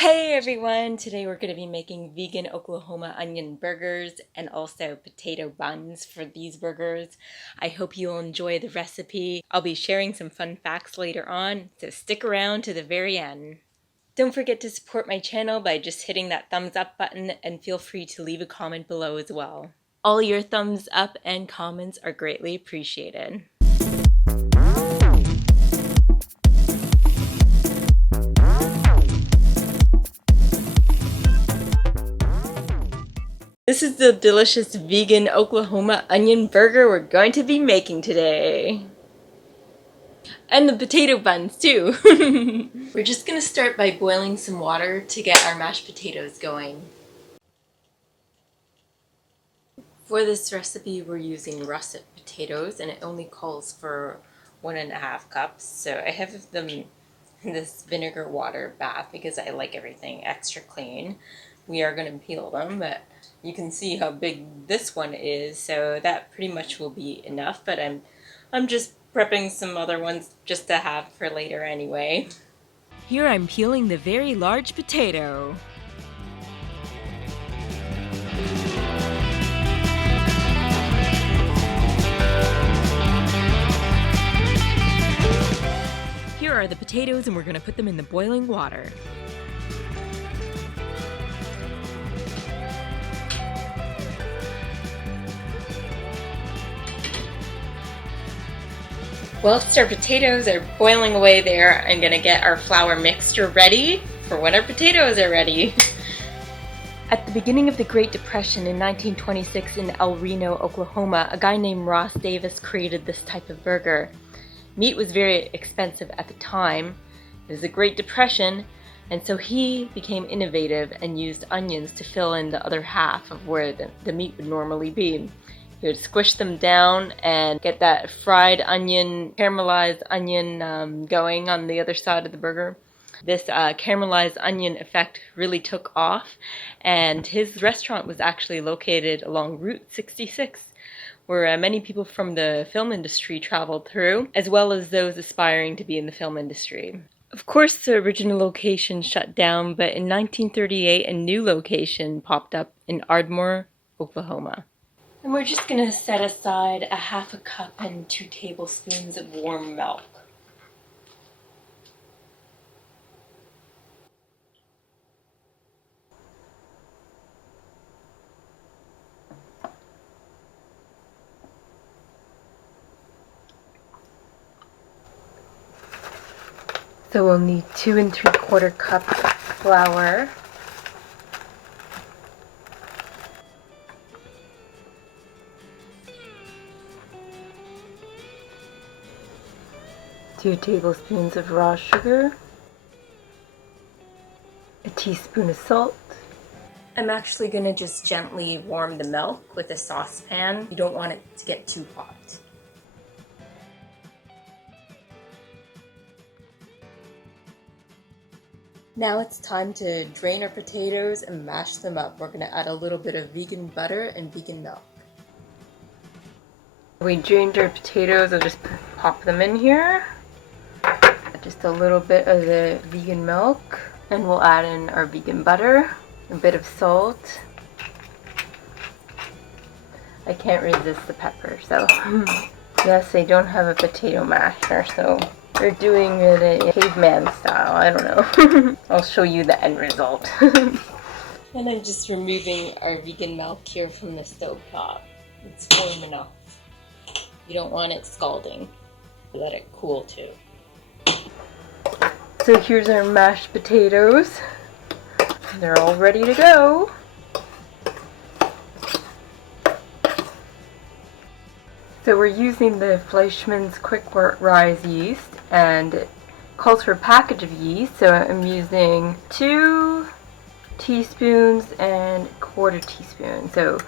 Hey everyone! Today we're going to be making vegan Oklahoma onion burgers and also potato buns for these burgers. I hope you'll enjoy the recipe. I'll be sharing some fun facts later on, so stick around to the very end. Don't forget to support my channel by just hitting that thumbs up button and feel free to leave a comment below as well. All your thumbs up and comments are greatly appreciated. This is the delicious vegan Oklahoma onion burger we're going to be making today. And the potato buns too. We're just going to start by boiling some water to get our mashed potatoes going. For this recipe we're using russet potatoes and it only calls for 1.5 cups. So I have them in this vinegar water bath because I like everything extra clean. We are going to peel them, but you can see how big this one is, so that pretty much will be enough, but I'm just prepping some other ones just to have for later anyway. Here I'm peeling the very large potato. Here are the potatoes and we're going to put them in the boiling water. Whilst our potatoes are boiling away there, I'm going to get our flour mixture ready for when our potatoes are ready. At the beginning of the Great Depression in 1926 in El Reno, Oklahoma, a guy named Ross Davis created this type of burger. Meat was very expensive at the time. It was the Great Depression, and so he became innovative and used onions to fill in the other half of where the meat would normally be. You would squish them down and get that fried onion, caramelized onion going on the other side of the burger. This caramelized onion effect really took off, and his restaurant was actually located along Route 66, where many people from the film industry traveled through, as well as those aspiring to be in the film industry. Of course, the original location shut down, but in 1938 a new location popped up in Ardmore, Oklahoma. And we're just going to set aside 1/2 cup and 2 tablespoons of warm milk. So we'll need 2 3/4 cups of flour. Two tablespoons of raw sugar, a teaspoon of salt. I'm actually going to just gently warm the milk with a saucepan. You don't want it to get too hot. Now it's time to drain our potatoes and mash them up. We're going to add a little bit of vegan butter and vegan milk. We drained our potatoes. I'll just pop them in here. Just a little bit of the vegan milk, and we'll add in our vegan butter, a bit of salt. I can't resist the pepper, so yes, I don't have a potato masher, so we're doing it in caveman style. I don't know. I'll show you the end result. And I'm just removing our vegan milk here from the stove top. It's warm enough. You don't want it scalding. Let it cool too. So here's our mashed potatoes. They're all ready to go. So we're using the Fleischmann's quick rise yeast, and it calls for a package of yeast. So I'm using 2 teaspoons and 1/4 teaspoon. So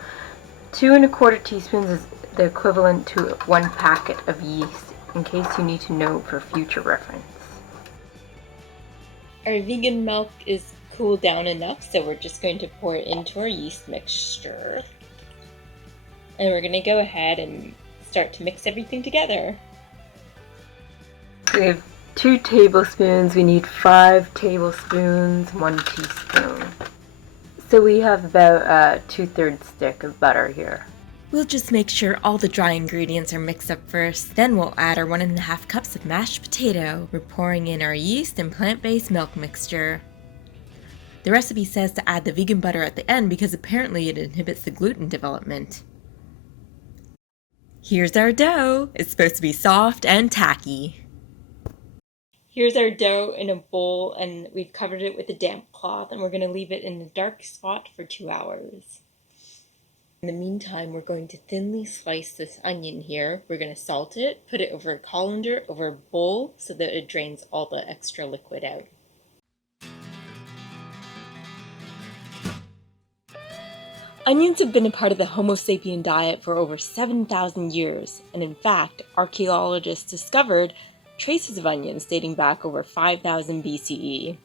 2 1/4 teaspoons is the equivalent to 1 packet of yeast, in case you need to know for future reference. Our vegan milk is cooled down enough, so we're just going to pour it into our yeast mixture. And we're going to go ahead and start to mix everything together. We've 2 tablespoons. We need 5 tablespoons, 1 teaspoon. So we have about a 2/3 stick of butter here. We'll just make sure all the dry ingredients are mixed up first, then we'll add our 1½ cups of mashed potato. We're pouring in our yeast and plant-based milk mixture. The recipe says to add the vegan butter at the end because apparently it inhibits the gluten development. Here's our dough. It's supposed to be soft and tacky. Here's our dough in a bowl, and we've covered it with a damp cloth, and we're going to leave it in a dark spot for 2 hours. In the meantime, we're going to thinly slice this onion here. We're going to salt it, put it over a colander, over a bowl, so that it drains all the extra liquid out. Onions have been a part of the Homo sapien diet for over 7,000 years, and in fact, archaeologists discovered traces of onions dating back over 5,000 BCE.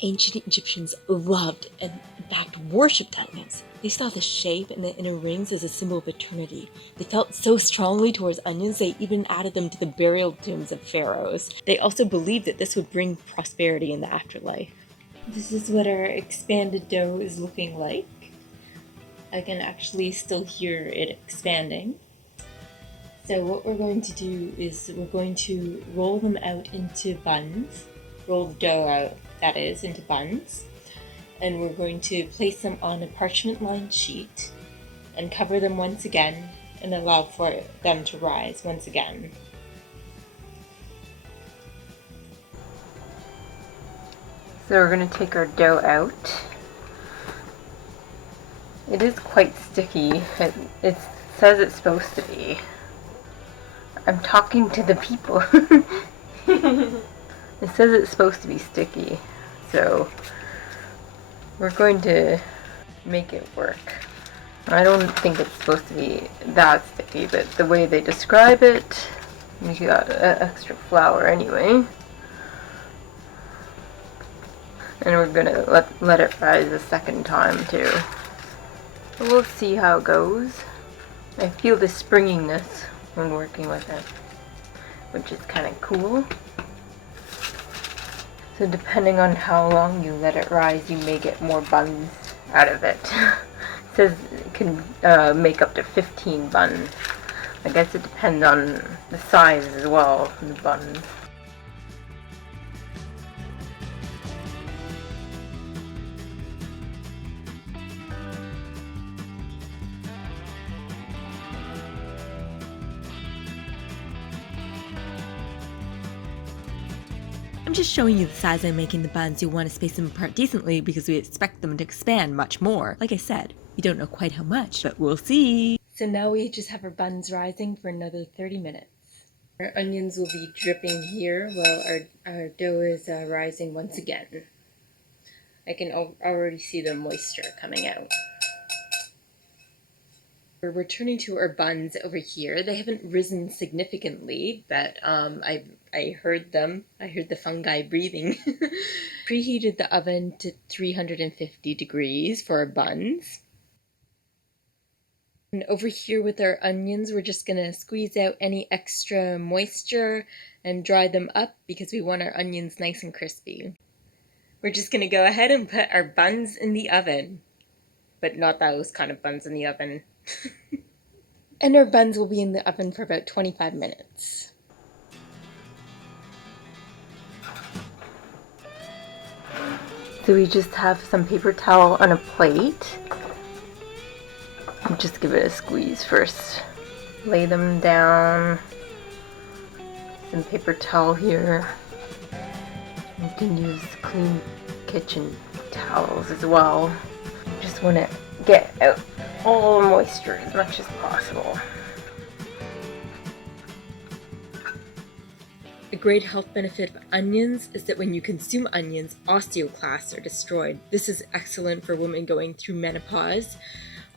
Ancient Egyptians loved and, in fact, worshipped onions. They saw the shape and the inner rings as a symbol of eternity. They felt so strongly towards onions, they even added them to the burial tombs of pharaohs. They also believed that this would bring prosperity in the afterlife. This is what our expanded dough is looking like. I can actually still hear it expanding. So what we're going to do is we're going to roll them out into buns. Roll the dough out, that is, into buns. And we're going to place them on a parchment-lined sheet and cover them once again and allow for them to rise once again. So we're going to take our dough out. It is quite sticky. It says it's supposed to be. I'm talking to the people. It says it's supposed to be sticky, so we're going to make it work. I don't think it's supposed to be that sticky, but the way they describe it, we got extra flour anyway. And we're gonna let it rise a second time too. We'll see how it goes. I feel the springiness when working with it, which is kind of cool. So depending on how long you let it rise, you may get more buns out of it. It says it can make up to 15 buns. I guess it depends on the size as well of the buns. I'm just showing you the size I'm making the buns. You'll want to space them apart decently because we expect them to expand much more. Like I said, we don't know quite how much, but we'll see. So now we just have our buns rising for another 30 minutes. Our onions will be dripping here while our dough is rising once again. I can already see the moisture coming out. We're returning to our buns over here. They haven't risen significantly, but I heard them. I heard the fungi breathing. Preheated the oven to 350 degrees for our buns. And over here with our onions, we're just going to squeeze out any extra moisture and dry them up because we want our onions nice and crispy. We're just going to go ahead and put our buns in the oven, but not those kind of buns in the oven. And our buns will be in the oven for about 25 minutes. So we just have some paper towel on a plate. Just give it a squeeze first. Lay them down. Some paper towel here. You can use clean kitchen towels as well. Just want to get out all the moisture as much as possible. A great health benefit of onions is that when you consume onions, osteoclasts are destroyed. This is excellent for women going through menopause.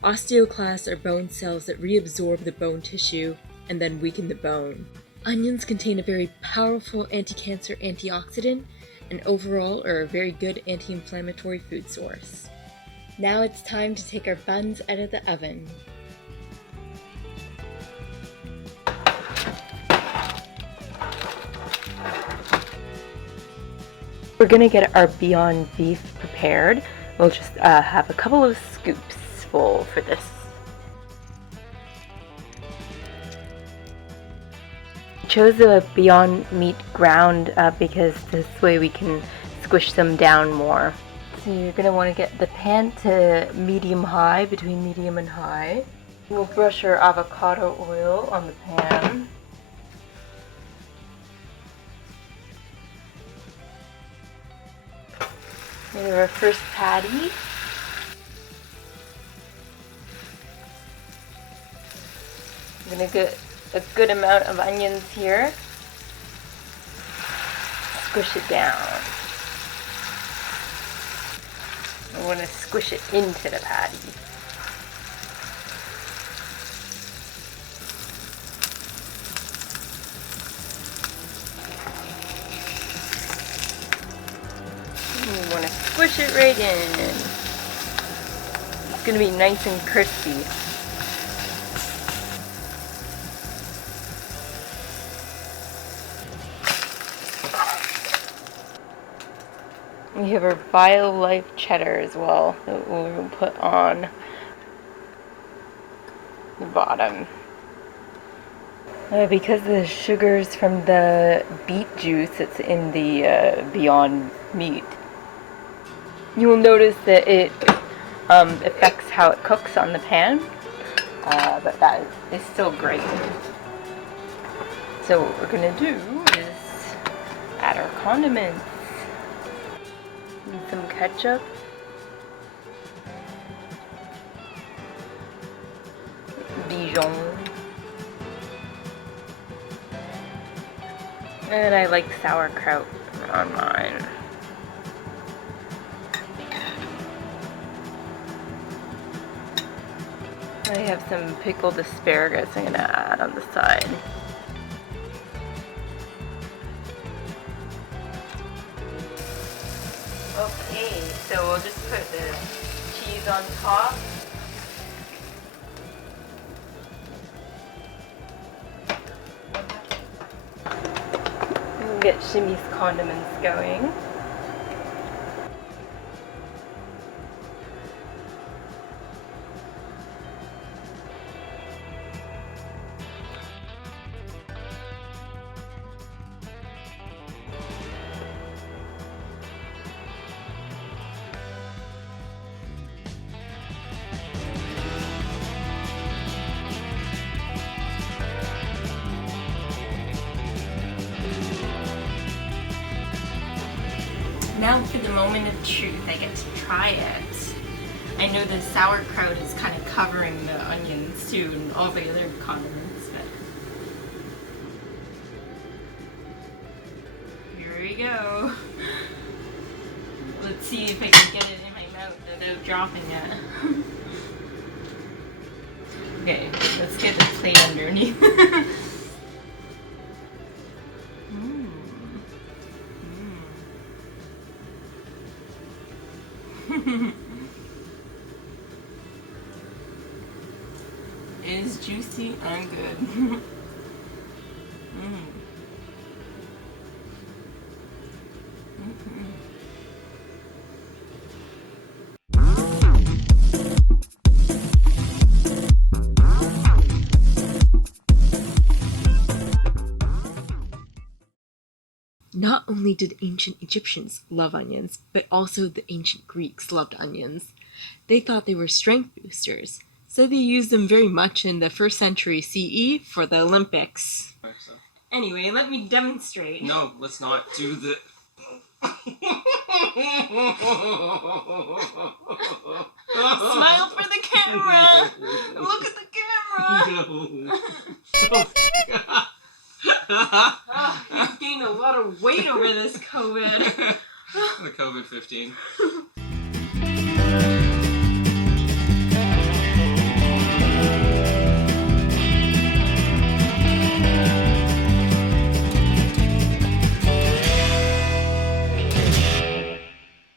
Osteoclasts are bone cells that reabsorb the bone tissue and then weaken the bone. Onions contain a very powerful anti-cancer antioxidant and overall are a very good anti-inflammatory food source. Now it's time to take our buns out of the oven. We're gonna get our Beyond Beef prepared. We'll just have a couple of scoops full for this. I chose the Beyond Meat ground because this way we can squish them down more. So you're gonna want to get the pan to medium-high, between medium and high. We'll brush our avocado oil on the pan. We have our first patty. I'm gonna get a good amount of onions here. Squish it down. I want to squish it into the patty. You want to squish it right in. It's going to be nice and crispy. We have our Violife cheddar as well that we'll put on the bottom. Because the sugar's from the beet juice that's in the Beyond Meat, you will notice that it affects how it cooks on the pan, but that is still great. So what we're going to do is add our condiments. And some ketchup. Dijon. And I like sauerkraut on mine. I have some pickled asparagus I'm gonna add on the side. Okay, so we'll just put the cheese on top. We'll get Shimmy's condiments going. Now for the moment of truth, I get to try it. I know the sauerkraut is kind of covering the onions too and all the other condiments, but here we go. Let's see if I can get it in my mouth without dropping it. Okay, let's get the plate underneath. It is juicy and good. Not only did ancient Egyptians love onions, but also the ancient Greeks loved onions. They thought they were strength boosters, so they used them very much in the 1st century CE for the Olympics. Anyway, let me demonstrate. No, let's not do the... Smile for the camera! Look at the camera! You've gained a lot of weight over this COVID. The COVID-15.